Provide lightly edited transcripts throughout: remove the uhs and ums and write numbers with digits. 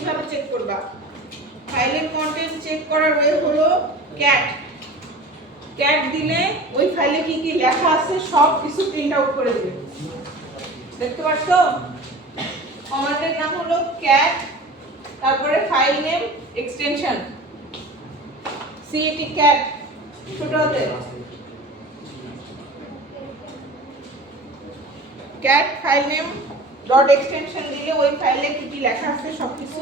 কিভাবে চেক করবা? ফাইলের কন্টেন্ট চেক করার ওয়ে হলো ক্যাট। ক্যাট দিলে ওই ফাইলে কি কি লেখা আছে সব কিছু প্রিন্ট আউট করে দিবে। দেখতে পাচ্ছো? কমান্ডের নাম হলো ক্যাট, তারপরে file name extension CAT cat ছোট হাতে cat file name dot extension দিলে ওই ফাইলে কি কি লেখা আছে সবকিছু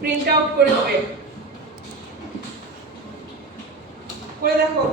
প্রিন্ট আউট করে দেবে। করে দেখো।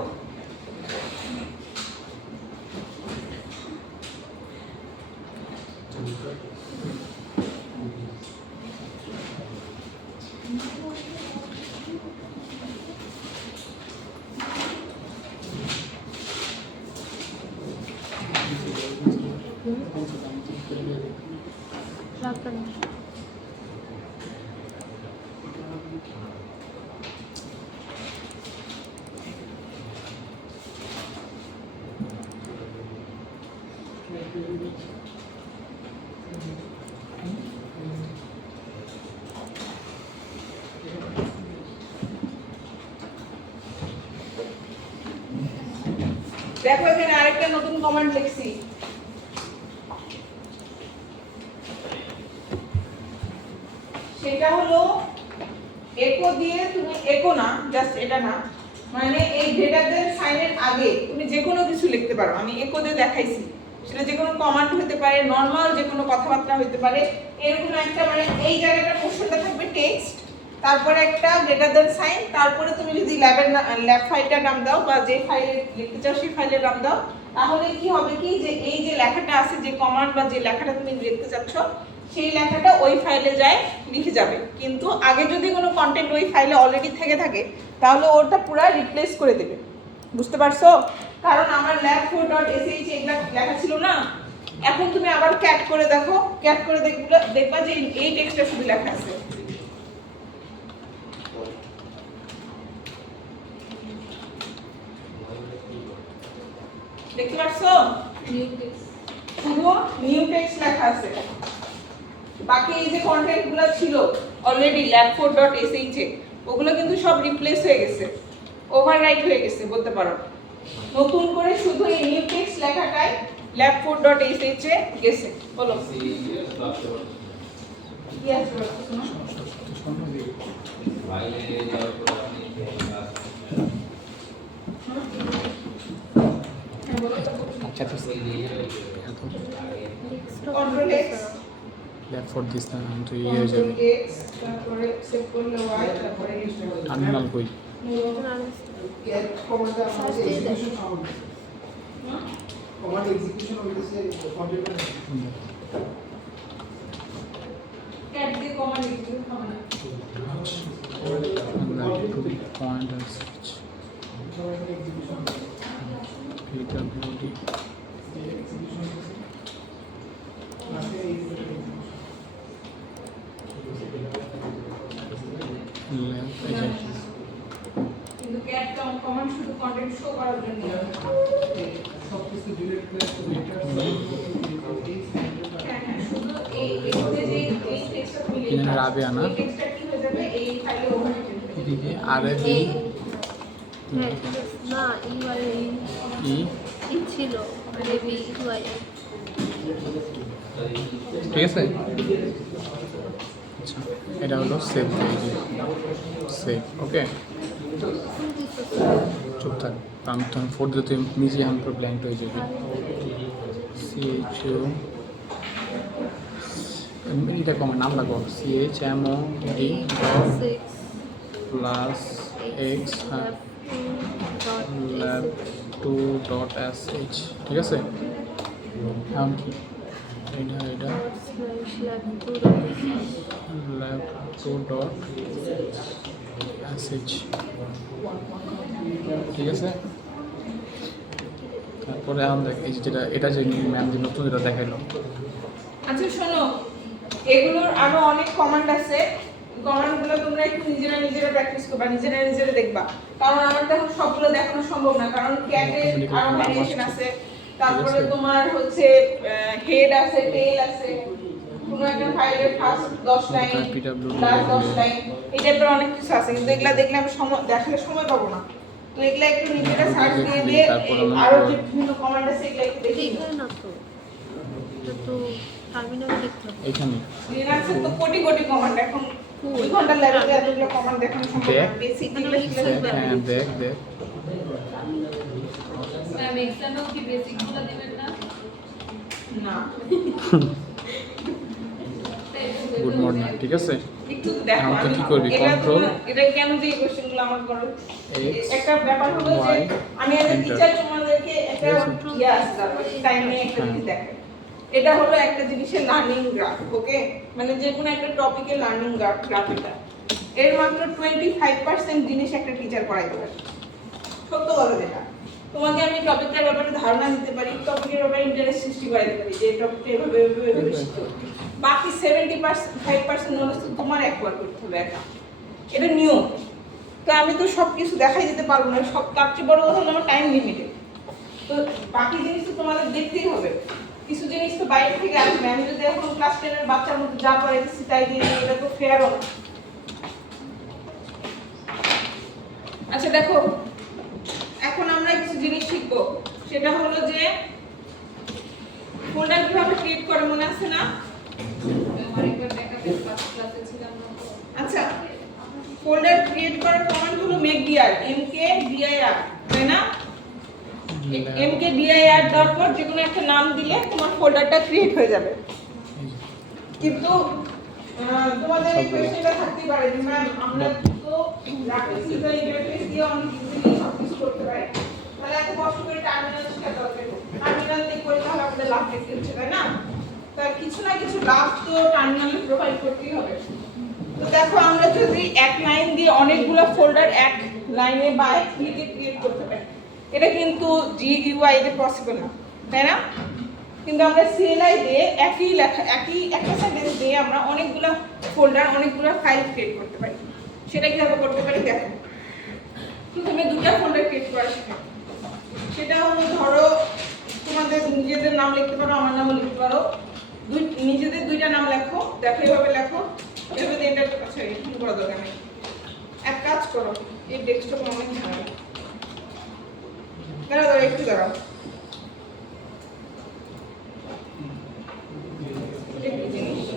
দেখো এখানে আরেকটা নতুন কমান্ড লিখছি। সেটা হলো একো দিয়ে তুমি একো না, জাস্ট এটা না, মানে এই গ্রেটার দেন সাইনের আগে তুমি যে কোনো কিছু লিখতে পারো। আমি একো দিয়ে দেখাইছি, সেটা যে কোনো কমান্ড হতে পারে, নরমাল যে কোনো কথাবার্তা হতে পারে। এরকম একটা মানে এই জায়গাটা পোর্শনটা থাকবে টেক্সট, তারপরে একটা গ্রেটার দেন সাইন, তারপরে তুমি যদি ল্যাব ফাইলটার নাম দাও বা যে ফাইলে লিখতে চাও সেই ফাইলের নাম দাও, তাহলে কি হবে কি যে এই যে লেখাটা আছে, যে কমান্ড বা যে লেখাটা তুমি লিখতে চাচ্ছ সেই লেখাটা ওই ফাইলে যায় লিখে যাবে। কিন্তু আগে যদি কোনো কন্টেন্ট ওই ফাইলে অলরেডি থেকে থাকে তাহলে ওটা পুরো রিপ্লেস করে দেবে। বুঝতে পারছো? কারণ আমার lab4.sh এগুলা লেখা ছিল না, এখন তুমি আবার ক্যাট করে দেখো, ক্যাট করে দেখবা যে এই টেক্সটটা শুধু লেখা আছে। দেখতে পাচ্ছো? শুধু নিউ টেক্সট লেখা আছে, বাকি এই যে কন্টেন্টগুলো ছিল অলরেডি lab4.sh ওগুলো কিন্তু সব রিপ্লেস হয়ে গেছে, ওভাররাইট হয়ে গেছে বলতে পারো। নতুন করে শুধু এই নিউ টেক্সট লেখাটাই lab4.sh এ গেছে। বলো কি আছে? আচ্ছা তো control x left for this না তো ইয়ে হয়ে যাবে। এক্স তারপরে সেভ করলে ওয়াই তারপরে টার্মিনাল কই কমান্ড আছে এক্সিকিউশন সাউন্ড কমান্ড এক্সিকিউশন হইতেছে কন্ট্রোল ক্যাট দিয়ে কমান্ড এক্সিকিউট হবে না। to the point and switch PWD কিন্তু ক্যাট কমান্ড শুধু কন্টেন্ট শো করার জন্য সবকিছু ডিলিট করে শুধু এই যে টেক্সটটা মিলিয়ে in Arabia na টেক্সটটা কি হয়ে যাবে এই ফাইলে ওভাররাইট এদিকে আরবি না ই ছিল আরবি ঠিক আছে। আচ্ছা এটা হলো সেভ পেজে সেভ ওকে চুপ থাক কারণ তখন ফোর দিতে নিজে আমি পুরো ব্ল্যাঙ্ক হয়ে যাবে। CHO এটা কমার নাম লাগবো CHMOD প্লাস এক্স lab2.sh ঠিক আছে। এখন কি এটা lab2.sh ঠিক আছে। তারপরে এখন দেখ এই যেটা এটা যে ম্যাম যে নতুন এটা দেখাইলো। আচ্ছা শোনো, এগুলোর আরো অনেক কমান্ড আছে, কমান্ডগুলো তোমরা একটু নিজেরা প্র্যাকটিস করবা, নিজেরা দেখবা, কারণ আমার তো এখন সবগুলো দেখানো সম্ভব না, কারণ ক্যাটের আরো ভ্যারিয়েশন আছে, তারপরে তোমার হচ্ছে হেড আছে, টেল আছে, কোনো একটা ফাইলের first 10 line PWD last 10 line এই টাইপের অনেক কিছু আছে, কিন্তু এগুলা দেখলে আমি সময় দেখালে সময় পাবো না। তো এগুলা একটু নিজেরা সার্চ দিয়ে দিয়ে আরো যে বিভিন্ন কমান্ড আছে এগুলা একটু দেখি। এইভাবে না তো, এটা তো টার্মিনালে লিখতে হবে। এখানে লিনাক্সে তো কোটি কোটি কমান্ড, এখন 2 ঘন্টা লেভেলে এতগুলো কমান্ড দেখানো সম্ভব না। দেখ। বেসিক মানে যেগুলো হ্যাঁ দেখ দেখ ম্যাম এক্সামেও কি বেসিকগুলো দিবেন না? না গুড মর্নিং ঠিক আছে একটু দেখো এখন তো আমি কি করবি? এটা Control এটা কেন যে কোশ্চেনগুলো আমার করো X, একটা ব্যাপার হলো যে Y, আমি as a enter. টিচার তোমাদেরকে একটা Control ইয়ে আছে তারপর টাইমে একটা জিনিস দেখাই। এটা হলো একটা জিনিসের লার্নিং গ্রাফ, ওকে? মানে যে কোনো একটা টপিকের লার্নিং গ্রাফ এটা। এর মাত্র 25% জিনিস একটা টিচার পড়াইতে পারে। সত্য কথা যেটা। তোমাকে আমি টপিকটার ব্যাপারে ধারণা দিতে পারি, টপিকের ব্যাপারে ইন্টারেস্ট সৃষ্টি করাইতে পারি যে টপিকটা এভাবে এভাবে শিখতে হবে। বাকি 75% নলেজ তো তোমার একবার করতে হবে একা। এটা নিয়ম। তো আমি তো সব কিছু দেখাই দিতে পারবো না, সব তার চেয়ে বড় কথা হলো আমার টাইম লিমিটেড। তো বাকি জিনিস তো তোমাদের দেখতেই হবে। কিছু জিনিস তো বাইরে থেকে আসবে, আমি যদি এখন ক্লাস 10 এর বাচ্চার মতো যা পড়াইতেছি তাই দিয়ে দিই, এটা তো ফেয়ারও না। আচ্ছা দেখো, এখন আমরা কিছু জিনিস শিখবো, সেটা হলো যে ফোল্ডার কিভাবে ক্রিয়েট করে, মনে আছে না? আমার একবার ব্যাকআপের ফার্স্ট ক্লাসে ছিলাম না তো। আচ্ছা, ফোল্ডার ক্রিয়েট করার কমান্ড হলো mkdir, mkdir, তাই না? mkdir দেওয়ার পর যে কোনো একটা নাম দিলে তোমার ফোল্ডারটা ক্রিয়েট হয়ে যাবে। কিন্তু তোমাদের এই কোশ্চেনটা থাকতেই পারে যে ম্যাম আমরা তো গ্রাফিক্স ইউজার ইন্টারফেস দিয়ে অনেক ইজিলি সব কিছু করতে পারি, তাহলে এত কষ্ট করে টার্মিনাল শেখা দরকার নেই। টার্মিনাল দিয়ে করে তাহলে আমাদের লাভ দেখতে হচ্ছে, তাই না? তার কিছু না কিছু লাভ তো টার্মিনালে প্রোভাইড করতেই হবে। তো দেখো, আমরা যদি এক লাইন দিয়ে অনেকগুলো ফোল্ডার এক লাইনে বা এক ক্লিকে ক্রিয়েট করতে পারি, এটা কিন্তু GUI তে পসিবল না, তাই না? কিন্তু আমরা CLI দিয়ে একই লেখা একই একটা সেন্টেন্স দিয়ে আমরা অনেকগুলো ফোল্ডার অনেকগুলো ফাইল ক্রিয়েট করতে পারি। সেটা কিভাবে করতে পারি দেখো। প্রথমে দুটো ফোল্ডার ক্রিয়েট করা শেখাবো। সেটা হলো, ধরো তোমাদের নিজেদের নাম লিখতে পারো, আমার নামও লিখতে পারো, নিজেদের দুইটা নাম লেখো। দেখো এভাবে লেখো, এভাবে এটা আচ্ছা এখানে করা দরকার নেই। এক কাজ করো, এই ডেস্কটপ অনেক ঝামেলা, দাঁড়াও একটু দাঁড়াও। একটু জিনিস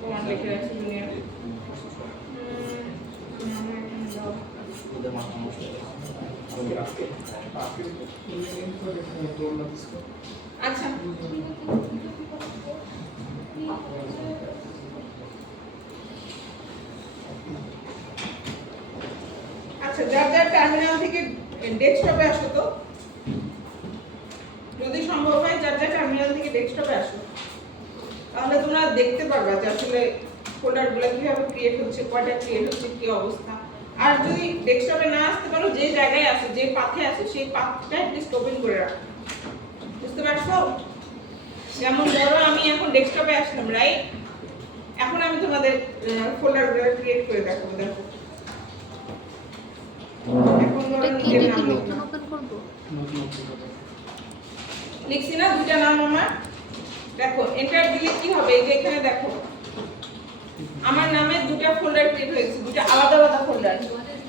কমান্ড লিখে রাখছি দুনিয়ার। আচ্ছা, আচ্ছা যার যার টার্মিনাল থেকে ডেস্কটপে আসো তো, যদি সম্ভব হয় যার যার টার্মিনাল থেকে ডেস্কটপে আসো, তাহলে তোমরা দেখতে পারবা যে আসলে ফোল্ডারগুলো কিভাবে ক্রিয়েট হচ্ছে, কয়টা ক্রিয়েট হচ্ছে, কি অবস্থা। আর যদি ডেস্কটপে না আসতে পারো, যে জায়গায় আছে, যে পাথে আছে, সেই পাথটা অ্যাটলিস্ট ওপেন করে রাখো। বুঝতে পারছো? যেমন ধরো আমি এখন ডেস্কটপে আসলাম, রাইট? এখন আমি তোমাদের ফোল্ডারগুলো ক্রিয়েট করে দেখাবো। দেখো এখন ধরো এটা কি নিজের দেখি নাম নতুন লিখলাম, ওপেন করব? লিখছি না দুইটা নাম আমার। দেখো এন্টার দিলে কি হবে, এই যে এখানে দেখো আমার নামে দুটো ফোল্ডার ক্রিয়েট হয়েছে, দুটো আলাদা আলাদা ফোল্ডার।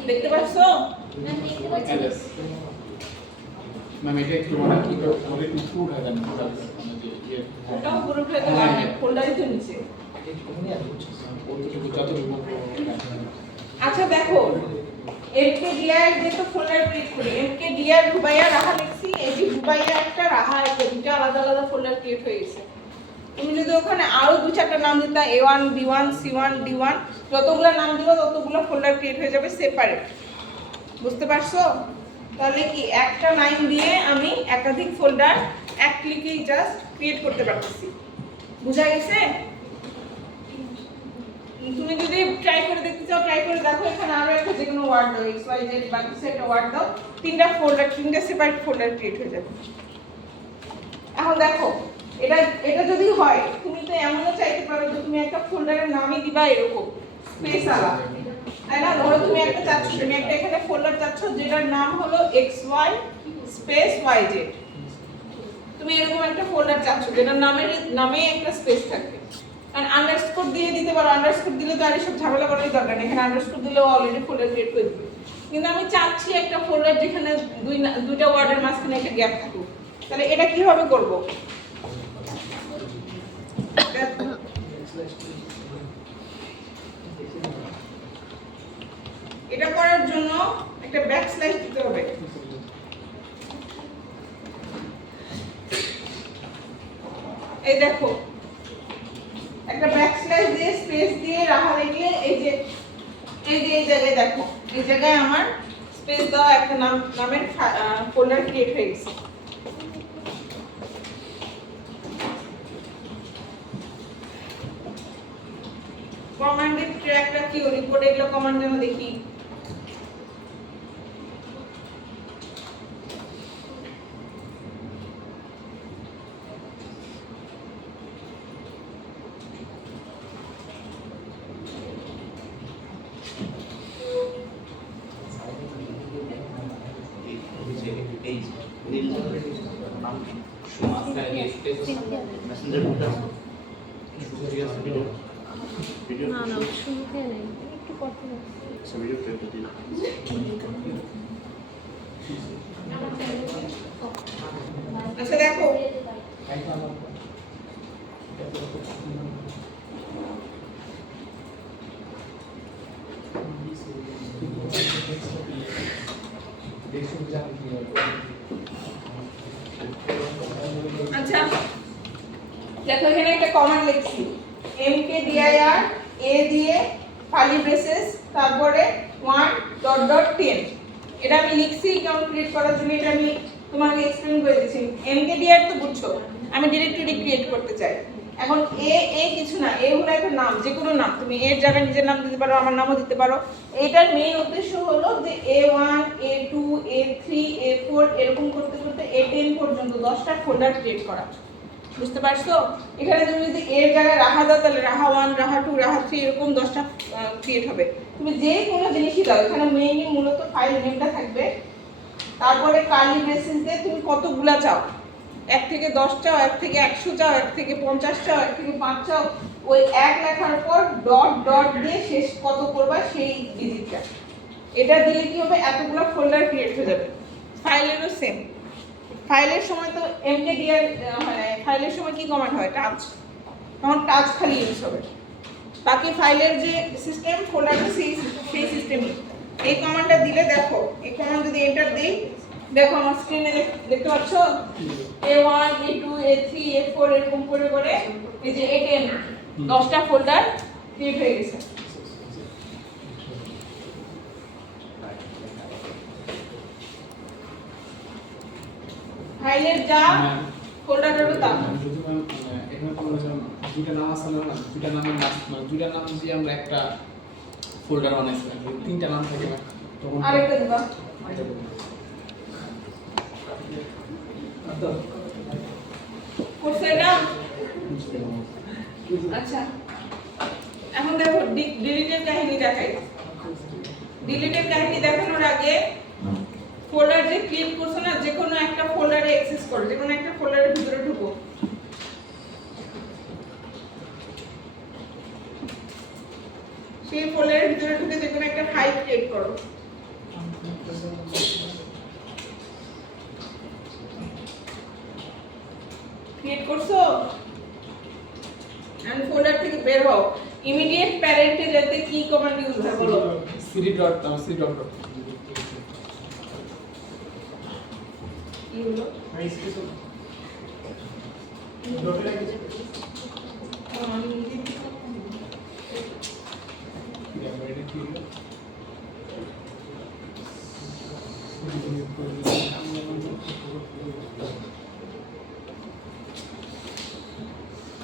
দেখতে পাচ্ছো? ম্যাম দেখতে পাচ্ছি। ম্যাম এটা একটু মানে কি আমাদের একটু ফুড হয় না মানে যে ইয়ে ওটাও পুরো ফেলে ফোল্ডারই তো নিচে। কতটুকু যতটুকু আচ্ছা দেখো, mkdir যে তো ফোল্ডার ক্রিয়েট করি, mkdir রুবাইয়া রাহা লিখছি, এই যে রুবাইয়া একটা রাহা একটা, দুটো আলাদা আলাদা ফোল্ডার ক্রিয়েট হয়ে গেছে। তুমি যদি ওখানে আরো দু চারটা নাম দিতা, A1 B1 C1 D1, যতগুলো নাম দিবা ততগুলো ফোল্ডার ক্রিয়েট হয়ে যাবে সেপারেট। বুঝতে পারছো? তাহলে কি একটা লাইন দিয়ে আমি একাধিক ফোল্ডার এক ক্লিকেই জাস্ট ক্রিয়েট করতে পারতেছি। বুঝা গেছে? তুমি যদি ট্রাই করে দেখতে চাও, ট্রাই করে দেখো। এখানে আরো একটা যে কোনো ওয়ার্ড দাও, XYZ বা কিছু একটা ওয়ার্ড দাও, তিনটা ফোল্ডার, তিনটা সেপারেট ফোল্ডার ক্রিয়েট হয়ে যাবে। এখন দেখো, এটা যদি হয়, তুমি তো এমনও চাইতে পারো যে তুমি একটা ফোল্ডারের নামই দিবা এরকম স্পেস আলা, তাই না? ধরো তুমি একটা চাচ্ছ, তুমি একটা এখানে ফোল্ডার চাচ্ছ যেটার নাম হলো XY স্পেস YZ। তুমি তুমি এরকম একটা ফোল্ডার চাচ্ছ যেটা নামে একটা স্পেস থাকবে, কারণ আন্ডারস্কোর দিয়ে দিতে পারো, আন্ডারস্কোর দিলে তো আর এসব ঝামেলা করার দরকার নেই, এখানে আন্ডারস্কোর দিলেও অলরেডি ফোল্ডার ক্রিয়েট করে দিবে। কিন্তু আমি চাচ্ছি একটা ফোল্ডার যেখানে দুইটা ওয়ার্ডের মাঝখানে একটা গ্যাপ থাকুক, তাহলে এটা কিভাবে করব? এটা করার জন্য একটা ব্যাকস্ল্যাশ দিতে হবে। এই দেখো, একটা ব্যাকস্ল্যাশ দিয়ে স্পেস দিয়ে রাখা লিখলে এই জায়গায় দেখো, এই জায়গায় আমার স্পেস দেওয়া একটা নামের ফোল্ডার ক্রিয়েট হয়ে গেছে। কমান্ডের ট্র্যাকটা কি রিপোর্ট এগুলো কমান্ড যেন দেখি। না না শুনতে নেই, একটু কথা আচ্ছা দেখো, আচ্ছা দেখো এখানে একটা কমান্ড লিখছি, mkdir a দিয়ে খালি ব্রেসেস তারপরে 1.10। এটা আমি লিখছি অ্যাকাউন্ট ক্রিয়েট করার জন্য, এটা আমি তোমাকে এক্সপ্লেইন করে দিয়েছি। mkdir তো বুঝছো, আমি ডিরেক্টরি ক্রিয়েট করতে চাই। এখন এ কিছু না, এ হলো একটা নাম, যে কোনো নাম, তুমি এর জায়গায় নিজের নাম দিতে পারো, আমার নামও দিতে পারো। এটার মেইন উদ্দেশ্য হলো যে a1 a2 a3 a4 এরকম করতে করতে a10 পর্যন্ত 10টা ফোল্ডার ক্রিয়েট করা। বুঝতে পারছো? এখানে তুমি যদি এর জায়গায় রাহা দাও তাহলে রাহা 1 রাহা 2 রাহা 3 এরকম 10টা ক্রিয়েট হবে। তুমি যে কোনো জিনিসই দাও, এখানে মেইনলি মূলত ফাইল নেমটা থাকবে, তারপরে কার্লি ব্রেসেস দিয়ে তুমি কতগুলা চাও, 1 থেকে 10 চাও, 1 থেকে 100 চাও, 1 থেকে 50 চাও, 1 থেকে 5 চাও, ওই 1 লেখার পর ডট ডট দিয়ে শেষ কত করবা সেই ডিজিটটা, এটা দিলে কি হবে, এতগুলো ফোল্ডার ক্রিয়েট হয়ে যাবে। ফাইলেরও সেম, ফাইলের সময় তো mkdir হয়, ফাইলের সময় কি কমান্ড হয়, টাচ, তখন টাচ খালি ইউজ হবে, বাকি ফাইলের যে সিস্টেম ফোল্ডারটা সেই সিস্টেমই। এই কমান্ডটা দিলে দেখো, এই কমান্ড যদি এন্টার দেই, দেখো আমার স্ক্রিনে দেখতে পাচ্ছ a1 a2 a3 a4 এরকম করে করে এই যে a10 10টা ফোল্ডার ক্রিয়েট হয়ে গেছে। ফাইলের যা ফোল্ডারেরও তা। এখানে তো দুইটা নাম আছে না, দুইটা নামের দুইটা নাম দিয়ে আমরা একটা ফোল্ডার বানাইছি, তিনটা নাম থাকে না, তখন আরেকটা দিবা করছে এটা। আচ্ছা এখন দেখো ডিলিটের কাহিনী দেখাই। ডিলিটের কাহিনী দেখানোর আগে ফোল্ডার যে ক্রিয়েট করছো না, যে কোনো একটা ফোল্ডারে অ্যাক্সেস করো, যে কোনো একটা ফোল্ডারের ভিতরে ঢুকো। সেই ফোল্ডারের ভিতরে ঢুকে যে কোনো একটা ফাইল ক্রিয়েট করো। ক্রিয়েট করছো, এন্ড ফোল্ডার থেকে বের হও। ইমিডিয়েট প্যারেন্টে যেতে কি কমান্ড ইউজ হয় বলো? cd ডট কি হলো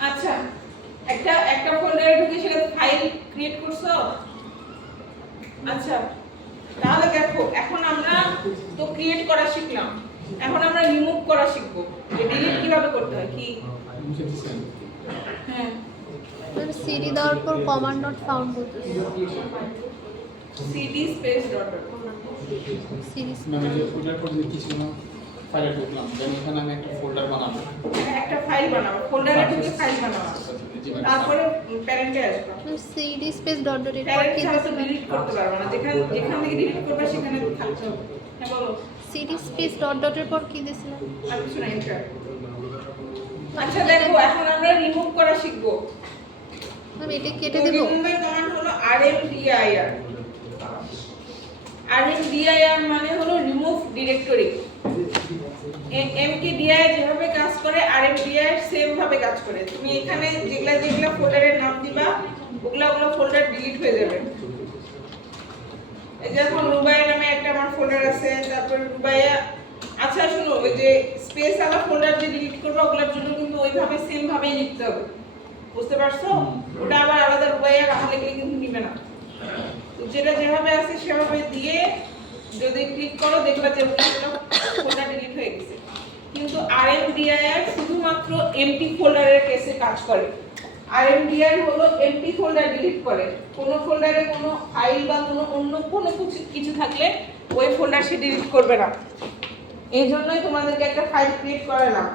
আচ্ছা, একটা ফোল্ডারে ঢুকে সেটা ফাইল ক্রিয়েট করছো। আচ্ছা তাহলে দেখো, এখন আমরা তো ক্রিয়েট করা শিখলাম, এখন আমরা রিমুভ করা শিখবো, যে ডিলিট কিভাবে করতে হয়। কি হ্যাঁ, মানে সিডি দেওয়ার পর কমান্ড নট ফাউন্ড হতো, cd স্পেস ডট সিরিজ মানে যে ওটার পর যে কি ছিল না, ফাইলে ঢুকলাম, দেন এখানে আমি একটা ফোল্ডার বানাবো। একটা ফাইল বানাবো, ফোল্ডারে ঢুকে ফাইল বানাবো, জি ম্যাডাম। তারপরে প্যারেন্টে আসবো। সিডি স্পেস ডট ডট এরপর প্যারেন্ট কি ছাড়া তো দিয়েছিলেন? ডিলিট করতে পারবো না, যেখান থেকে ডিলিট করবে সেখানে থাকতে হবে। হ্যাঁ বলো। সিডি স্পেস ডট ডট এর পর কি দিয়েছিলেন? আর কিছু না, এন্টার। আচ্ছা দেখো, এখন আমরা রিমুভ করা শিখবো। আমি এটা কেটে দেব। রিমুভের কমান্ড হলো rmdir। rmdir মানে হলো রিমুভ ডিরেক্টরি। mkdir যেভাবে কাজ করে rmdir সেম ভাবে কাজ করে। তুমি এখানে যেগুলা ফোল্ডারের নাম দিবা, ওগুলো ফোল্ডার ডিলিট হয়ে যাবে। এই যে এখন রুবাইয়া নামে একটা আমার ফোল্ডার আছে, তারপর রুবাইয়া। আচ্ছা শুনো, ওই যে স্পেস আলা ফোল্ডার যে ডিলিট করবে ওগুলোর জন্য কিন্তু ওইভাবে সেম ভাবেই লিখতে হবে, বুঝতে পারছো? ওটা আবার আলাদা রুবাইয়া রাখা লিখলে কিন্তু নিবে না। তো যেটা যেভাবে আছে সেভাবে দিয়ে যদি ক্লিক করো দেখবা যে ফোল্ডার ডিলিট হয়ে গেছে। কিন্তু rmdir শুধুমাত্র এমটি ফোল্ডারের কেসে কাজ করে। rmdir হলো এমটি ফোল্ডার ডিলিট করে। কোন ফোল্ডারে কোনো ফাইল বা অন্য কোনো কিছু থাকলে ওই ফোল্ডার সে ডিলিট করবে না। এই জন্যই তোমাদেরকে একটা ফাইল ক্রিয়েট করালাম।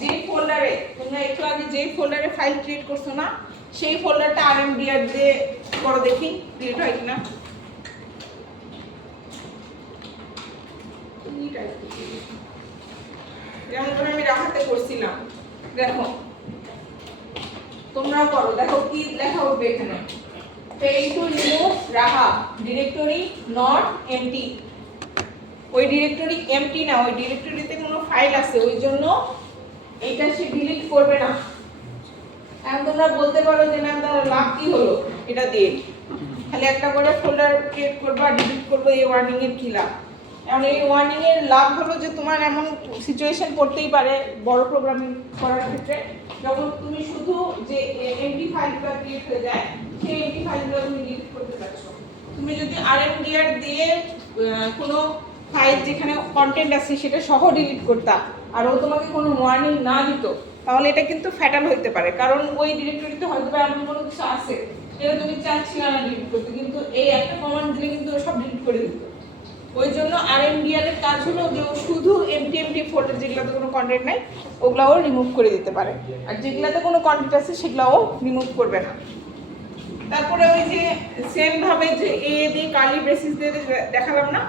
যে ফোল্ডারে তোমরা একটু আগে যে ফোল্ডারে ফাইল ক্রিয়েট করছো না, সেই ফোল্ডারটা rmdir দিয়ে করো, দেখি ডিলিট হয় কিনা। যেমন করে আমি রাহাতে করছিলাম, দেখো তোমরা করো, দেখো কি লেখা উঠবে এখানে। fail to remove রাহা ডিরেক্টরি নট এমটি। ওই ডিরেক্টরি এমটি না, ওই ডিরেক্টরিতে কোনো ফাইল আছে, ওই জন্য এটা সে ডিলিট করবে না। এখন তোমরা বলতে পারো যে ম্যাম তার লাভ কি হলো এটা দিয়ে, খালি একটা করে ফোল্ডার ক্রিয়েট করবা ডিলিট করবো, এই ওয়ার্নিং এর কি লাভ? এখন এই ওয়ার্নিং এর লাভ হলো যে তোমার এমন সিচুয়েশন পড়তেই পারে বড় প্রোগ্রামিং করার ক্ষেত্রে, যখন তুমি শুধু যে এমটি ফাইলগুলো ক্রিয়েট হয়ে যায়, সেই এমটি ফাইলগুলো তুমি ডিলিট করতে চাচ্ছ। তুমি যদি rmdir দিয়ে কোনো ফাইল যেখানে কন্টেন্ট আছে সেটা সহ ডিলিট করতা, আর ও তোমাকে কোনো ওয়ার্নিং না দিত, তাহলে এটা কিন্তু ফ্যাটাল হতে পারে। কারণ ওই ডিরেক্টরিতে হয়তো এমন কোনো কিছু আছে যেটা তুমি চাচ্ছিলে না ডিলিট করতে, কিন্তু এই একটা কমান্ড দিলে কিন্তু ও সব ডিলিট করে দিত। ওই জন্য rmdir এর কাজ হলো যে ও শুধু এমটি ফোল্ডার যেগুলোতে কোনো কন্টেন্ট নাই ওগুলাও রিমুভ করে দিতে পারে, আর যেগুলোতে কোনো কন্টেন্ট আছে সেগুলাও রিমুভ করবে না। তারপরে ওই যে সেম ভাবে যে এ দিয়ে কার্লি ব্রেসিস দিয়ে দেখালাম না,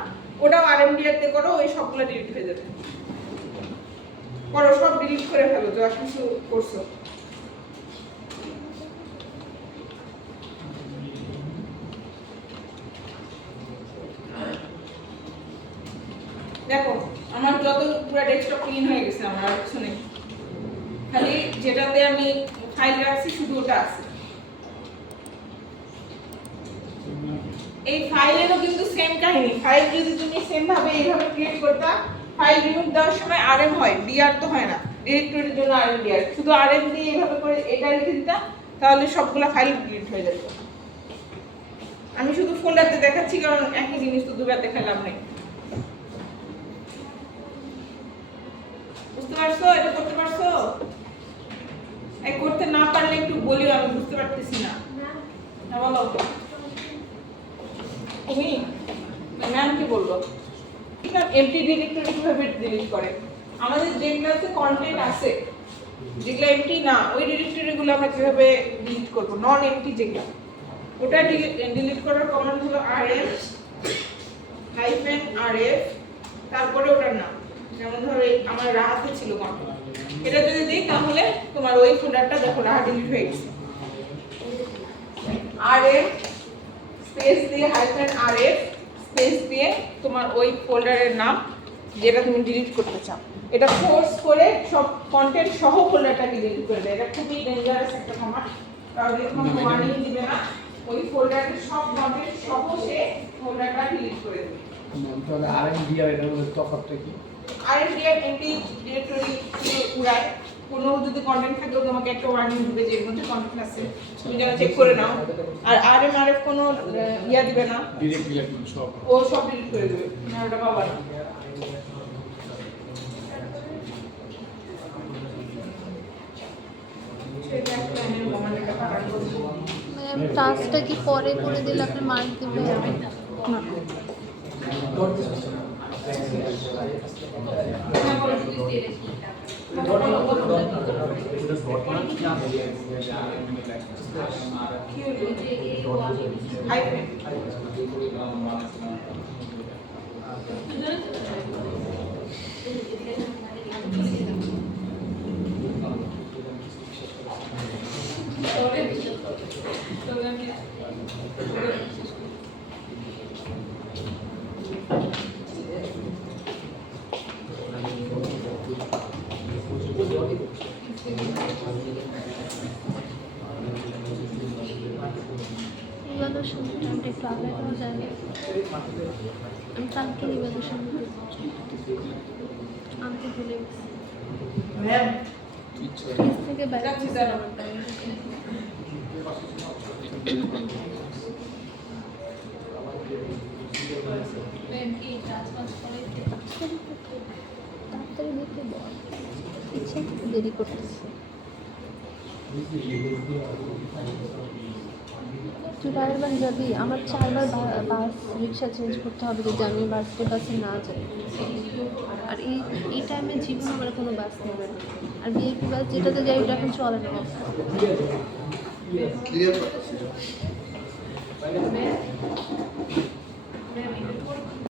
ওটাও rmdir তে করো, ওই সবগুলো ডিলিট হয়ে যাবে। করো, সব ডিলিট করে ফেলো যা কিছু করছো। দেখো আমার যত পুরো ডেস্কটপ ক্লিন হয়ে গেছে, আমার আর কিছু নেই, খালি যেটাতে আমি ফাইল রাখছি শুধু ওটা আছে। এই ফাইলেরও কিন্তু সেম কাহিনী। ফাইল যদি তুমি সেম ভাবে এইভাবে ক্রিয়েট করতা, ফাইল রিমুভ দেওয়ার সময় rm হয়, dr তো হয় না। ডিরেক্টরির জন্য rmdir, শুধু rm দিয়ে এইভাবে করে এটা লিখে দিতা, তাহলে সবগুলা ফাইল ডিলিট হয়ে যেত। আমি শুধু ফোল্ডারতে দেখাচ্ছি কারণ একই জিনিস তো দুবার দেখালাম নাই। বুঝতে পারছো? এটা করতে পারছো? এই করতে না পারলে একটু বলিও, আমি বুঝতে পারতেছি না। না বলো তুমি, ম্যাম কি বললো? এমটি ডিরেক্টরি কিভাবে ডিলিট করে? আমাদের যেগুলোতে কন্টেন্ট আছে, যেগুলো এমটি না, ওই ডিরেক্টরিগুলো আমরা কিভাবে ডিলিট করব? নন এমটি যেগুলো, ওটা ডিলিট করার কমান্ড হলো rm-rf, তারপরে ওটার নাম। যেমন ধরো আমার রাহাতে ছিল কন্টেন্ট, এটা যদি দিই তাহলে তোমার ওই ফোল্ডারটা দেখো রাহা ডিলিট হয়ে গেছে। rm স্পেস দিয়ে -rf স্পেস দিয়ে তোমার ওই ফোল্ডারের নাম যেটা তুমি ডিলিট করতে চাও, এটা ফোর্স করে সব কন্টেন্ট সহ ফোল্ডারটাকে ডিলিট করে দেয়। এটা খুবই ডেঞ্জারাস একটা কমান্ড, কারণ এরকম ওয়ার্নিং দিবে না, ওই ফোল্ডারের সব কন্টেন্ট সহ সে ফোল্ডারটা ডিলিট করে দেবে। তাহলে rmdir এর মধ্যে তফাৎটা কি? rmdir এমটি ডিরেক্টরি উড়ায়, কোনো যদি কন্টেন্ট থাকে তোমাকে একটা ওয়ার্নিং দিবে যে এর মধ্যে কন্টেন্ট আছে, তুমি যেন চেক করে নাও। আর rm-rf কোনো ইয়া দিবে না, ডিরেক্ট ডিলিট সব ও সব ডিলিট করে দেবে, না ওটা পাবা না। সেটা একটা আমি কমান্ডটা পাঠান করব। ম্যাম টাস্কটা কি পরে করে দিলে আপনি মার্ক দিবেন? না হ্যাঁ, বলো, তুমি দিয়ে রেখে কি হলো? এই যে এই ওয়ালে হাইফেন। তবে আমি ইভালুয়েশন টাইমটা একটু আগে দেওয়া যায় না? আমি কালকে ইভালুয়েশন আনতে ভুলে গেছি। ফ্রিজ থেকে বাইরে যাচ্ছি, করছি দাঁড়াও। আমার টাইম। ম্যাম কি কাজ করে তাড়াতাড়ি দিতে বল, ইচ্ছে দেরি করতেছে। তুই বারবার যাবি, আমার 4বার বাস রিক্সা চেঞ্জ করতে হবে যদি আমি বাসে না যাই। আর এই টাইমে জীবন আমার কোনো বাস নেবে না। আর ভিআইপি বাস যেটাতে যাই ওটা এখন চলে না। ম্যাম